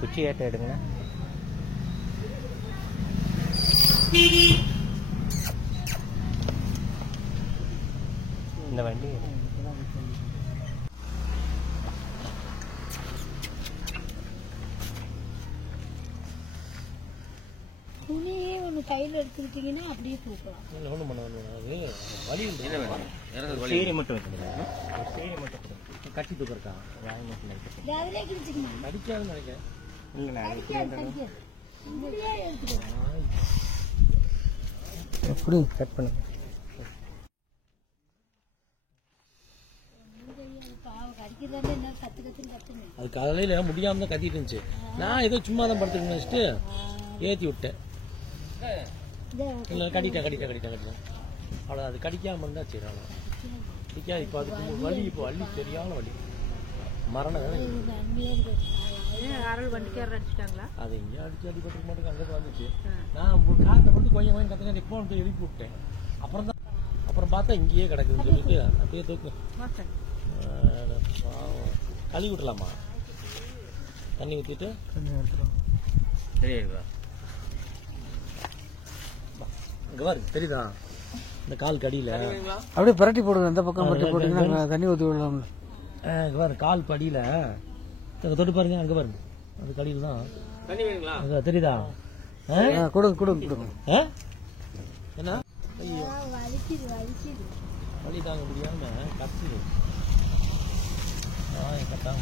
குச்சி ஏட்ட எடுங்க. இந்த வண்டி துணியே ஒன்று கையில் எடுத்துக்கிட்டீங்கன்னா அப்படியே தூக்கலாம். ஒன்றும் பண்ண வழி சீரி மட்டும் வைக்கணும். சீரி மட்டும் கட்டி தூக்கறக்கா வாய் மட்டும் அதிலே கிழிச்சிக்கணும். கடிக்காதுன்னு நினைக்கிறேன். இல்லை எப்படி கட் பண்ணுங்க. அது காலையில் முடியாமல் தான் கத்திட்டு இருந்துச்சு. நான் ஏதோ சும்மா தான் படுத்துக்கணும்னு வச்சுட்டு ஏற்றி விட்டேன். இல்லை கடிட்டேன் அவ்வளோ. அது கடிக்காமல் இருந்தால் சரி. அவ்வளோ கடிக்காது. இப்போ அதுக்கு வலி, இப்போ வலி சரியான வலி. மரணம் தானே. அடிச்சிட்டாங்களா? அது எங்கேயும் அடிபட்டு மாட்டேங்க. அங்கே வந்துச்சு. நான் காட்டில் படுத்து கொஞ்சம் கற்றுக்க ஃபோன் எழுப்பி விட்டேன். அப்புறம் பார்த்தா இங்கேயே கிடக்குதுன்னு சொல்லிட்டு அப்படியே தூக்கு. பாவம் கழுவி விட்டுலாமா? தண்ணி ஊற்றிட்டு சரியா இங்கே பாரு தெரியுதா? இந்த கால் கடியில் அப்படியே பரட்டி போடுங்க. அந்த பக்கம் பரட்டி போட்டீங்கன்னா தண்ணி ஊற்றி விடலாம்ல. இங்கே பாரு கால் படியில் தொட்டு பாருங்க. அங்கே பாருங்க அது கடியில் தான் தண்ணி வேணுங்களா? தெரியுதா? கொடுங்க. என்ன வலி தாங்க முடியாம கத்துது. கட்டாம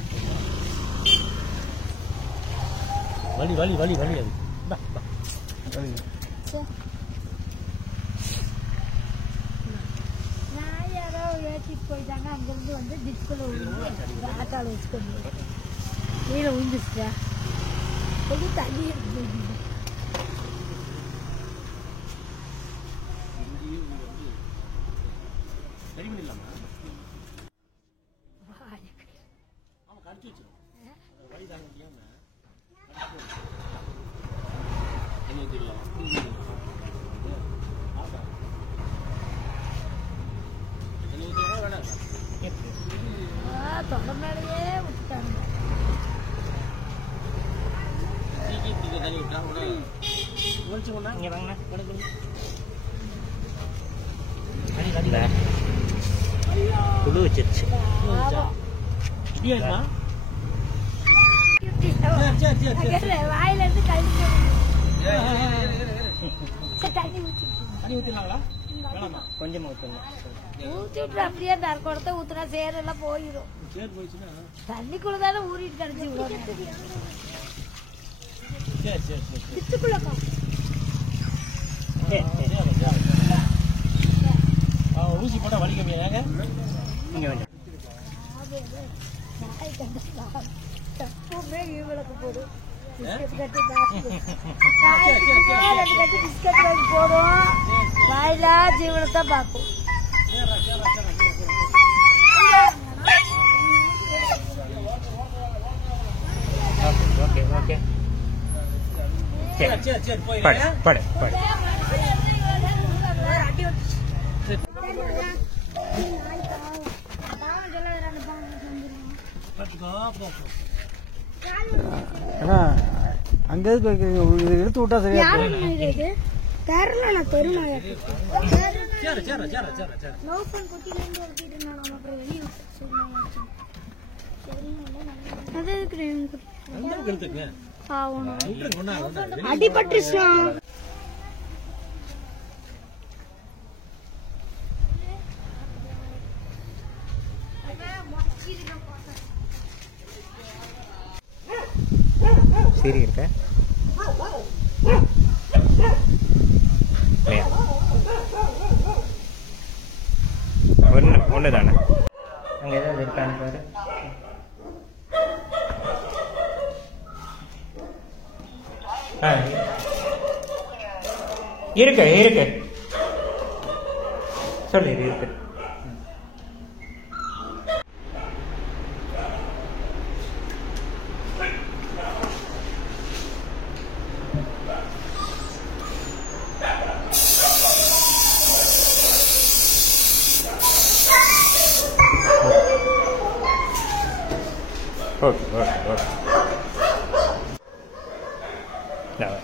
வலி வலி வலி வலி. அது யாரோ ஏற்றிட்டு போயிட்டாங்க. அங்கிருந்து வந்து டிஸ்குல ஆட்டால வச்சுக்கோங்க. கீழே விழுந்துச்சுட்டா கொஞ்சம் தண்ணி எடுத்து சரி பண்ணிடலாமா? கடிச்சு வச்சிடும். வலி தாங்க முடியாம தொண்டை மேலேயே விட்டுட்டாங்க. தண்ணி விட்டா இங்கே வாங்கண்ணா. புழு வச்சிருச்சு. வாயில இருந்து கழிச்சு தண்ணி ஊற்றிடலாங்களா? கொஞ்சமா ஊற்றணும். ஊற்றி விட்டு அப்படியே நறுக்கொடத்தை ஊத்துனா சேரெல்லாம் போயிடும். சேர் போயிடுச்சுன்னா தண்ணிக்குள்ளதான ஊறிட்டு கிடச்சி விடணும். சரி பிச்சுக்குள்ளக்கா ஊசி போட்டா வலி கம்மியாங்க. இங்கே வேண்டாம். எப்பவுமே இவளுக்கு போடு பிஸ்கட் பிஸ்கட் போடும். வாயிலா ஜீவனத்தை பார்க்கும். ஓகே சரி படு. ஏன்னா அங்கே இது எடுத்து விட்டா சரியா அடிபட்டு சரி இருக்க ஒன்று தானே. அங்கே ஏதாவது இருக்கான்னு பாரு. இருக்கு சொல்லு. இருக்கு ஓகே. நான்